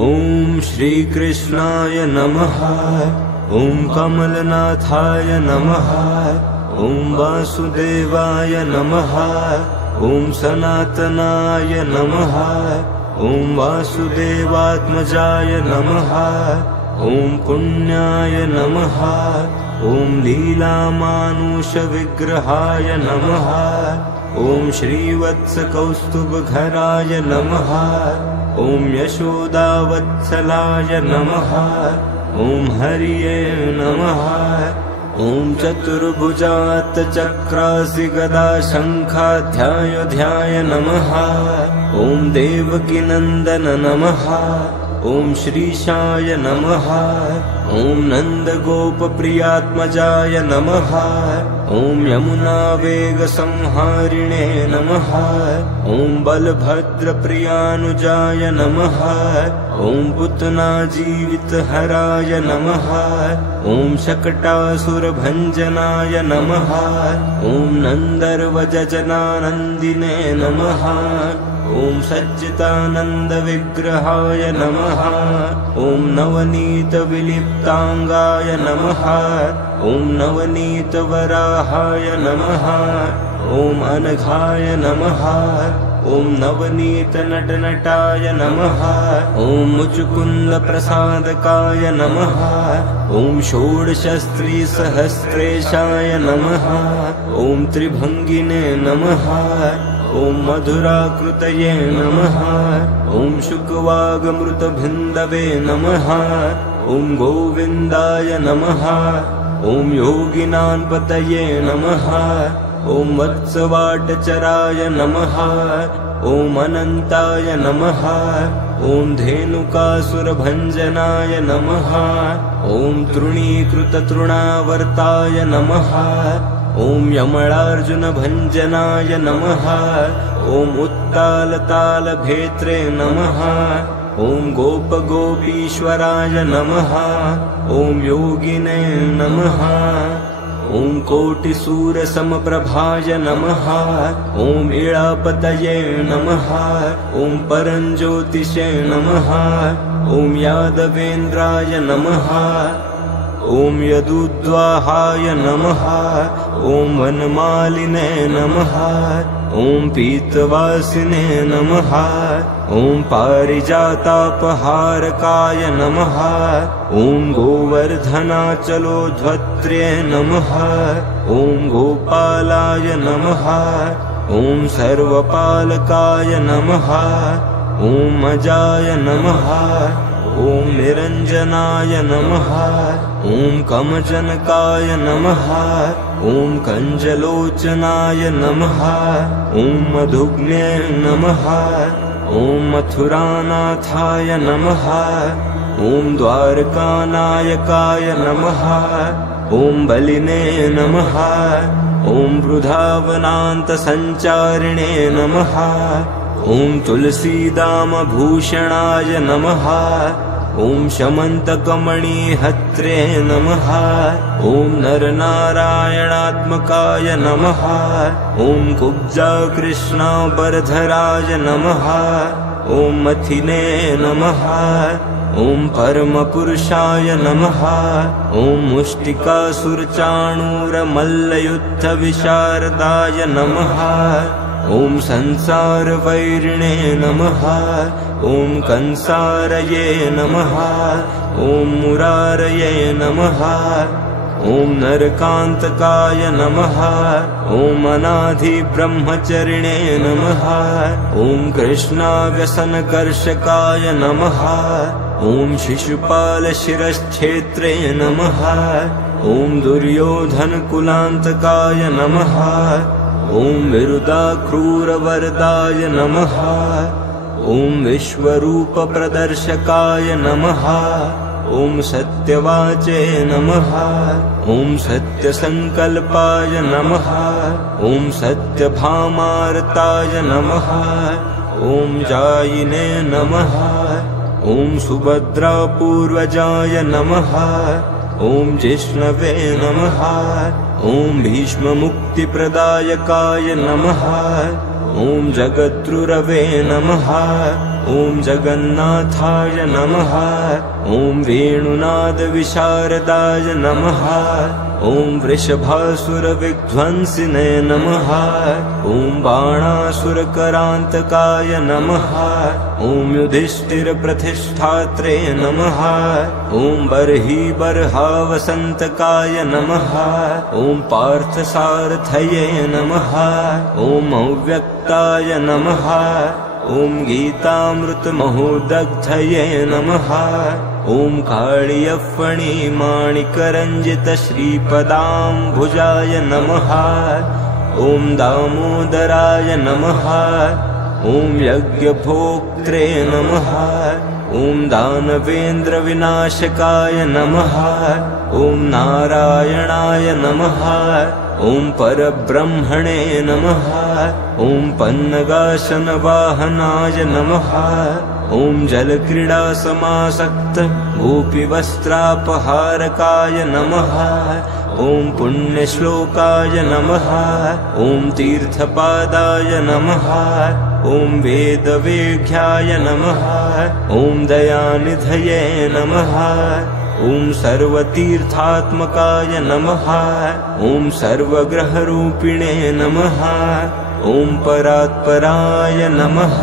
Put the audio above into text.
ॐ श्रीकृष्णाय नमः। ॐ कमलनाथाय नमः। ॐ वासुदेवाय नमः। ॐ सनातनाय नमः। ॐ वासुदेवात्मजाय नमः। ॐ पुण्याय नमः। ॐ लीलामानुषविग्रहाय नमः। ॐ श्रीवत्सकौस्तुभधराय नमः। ॐ यशोदावत्सलाय नमः। ॐ हरिये नमः। ॐ चतुर्भुजातचक्रासि गदा शङ्खाध्याय नमः। ॐ देवकीनन्दन नमः। ॐ श्रीशाय नमः। ॐ नन्दगोपप्रियात्मजाय नमः। ॐ यमुनावेगसंहारिणे नमः। ॐ बलभद्रप्रियानुजाय नमः। ॐ पुतनाजीवितहराय नमः। ॐ शकटासुरभञ्जनाय नमः। ॐ नन्दर्वजजनानन्दिने नमः। ॐ सच्चिदानन्दविग्रहाय नमः। ॐ नवनीतविलिप्ताङ्गाय नमः। ॐ नवनीतवराहाय नमः। ॐ अनघाय नमः। ॐ नवनीतनटनटाय नमः। ॐ मुचुकुन्दप्रसादकाय नमः। ॐ षोडशस्त्रीसहस्रेशाय नमः। ॐ त्रिभङ्गिने नमः। ॐ मधुराकृतये नमः। ॐ शुकवागमृतभिन्दवे नमः। ॐ गोविन्दाय नमः। ॐ योगिनान्पतये नमः। ॐ वत्सवाटचराय नमः। ॐ अनन्ताय नमः। ॐ धेनुकासुरभञ्जनाय नमः। ॐ तृणीकृततृणावर्ताय नमः। ॐ यमलार्जुनभञ्जनाय नमः। ॐ उत्तालतालभेत्रे नमः। ॐ गोपगोपीश्वराय नमः। ॐ योगिने नमः। ॐ कोटिसूरसमप्रभाय नमः। ॐ इळापतये नमः। ॐ परञ्ज्योतिषे नमः। ॐ यादवेन्द्राय नमः। ॐ यदुद्वाहाय नमः। ॐ वनमालिने नमः। ॐ पीतवासिने नमः। ॐ पारिजातापहारकाय नमः। ॐ गोवर्धनाचलोध्वत्र्ये नमः। ॐ गोपालाय नमः। ॐ सर्वपालकाय नमः। ॐ अजाय नमः। ॐ निरञ्जनाय नमः। ॐ कमजनकाय नमः। ॐ कञ्जलोचनाय नमः। ॐ मधुग्ने नमः। ॐ मथुरानाथाय नमः। ॐ द्वारकानायकाय नमः। ॐ बलिने नमः। ॐ वृधावनान्तसञ्चारिणे नमः। ॐ तुलसीदामभूषणाय नमः। ॐ शमन्तकमणिहत्रे नमः। ॐ नरनारायणात्मकाय नमः। ॐ कुब्जाकृष्णाबरधराय नमः। ॐ मथिने नमः। ॐ परमपुरुषाय नमः। ॐ मुष्टिकासुरचाणूरमल्लयुद्धविशारदाय नमः। ॐ संसारवैरिणे नमः। ॐ कंसारये नमः। ॐ मुरारये नमः। ॐ नरकान्तकाय नमः। ॐ अनाधिब्रह्मचरिणे नमः। ॐ कृष्णाव्यसनकर्षकाय नमः। ॐ शिशुपालशिरश्छेत्रे नमः। ॐ दुर्योधनकुलान्तकाय नमः। ॐ विरुदाक्रूरवरदाय नमः। ॐ विश्वरूपप्रदर्शकाय नमः। ॐ सत्यवाचे नमः। ॐ सत्यसङ्कल्पाय नमः। ॐ सत्यभामार्ताय नमः। ॐ जायिने नमः। ॐ सुभद्रापूर्वजाय नमः। ॐ जिष्णवे नमः। ॐ भीष्ममुक्तिप्रदायकाय नमः। ॐ जगद्गुरवे नमः। ॐ जगन्नाथाय नमः। ॐ वेणुनादविशारदाय नमः। ॐ वृषभासुरविध्वंसिने नमः। ॐ बाणासुरकरान्तकाय नमः। ॐ युधिष्ठिरप्रतिष्ठात्रे नमः। ॐ बर्हिबर्हावसन्तकाय नमः। ॐ पार्थसारथये नमः। ॐ अव्यक्ताय नमः। ॐ गीतामृतमहोदग्धये नमः। ॐ काळियफणिमाणिकरञ्जितश्रीपदाम्बुजाय नमः। ॐ दामोदराय नमः। ॐ यज्ञभोक्त्रे नमः। ॐ दानवेन्द्रविनाशकाय नमः। ॐ नारायणाय नमः। ॐ परब्रह्मणे नमः। ॐ पन्नगासनवाहनाय नमः। ॐ जलक्रीडासमासक्त गोपीवस्त्रापहारकाय नमः। ॐ पुण्यश्लोकाय नमः। ॐ तीर्थपादाय नमः। ॐ वेदवेद्याय नमः। ॐ दयानिधये नमः। ॐ सर्वतीर्थात्मकाय नमः। ॐ सर्वग्रहरूपिणे नमः। ॐ परात्पराय नमः।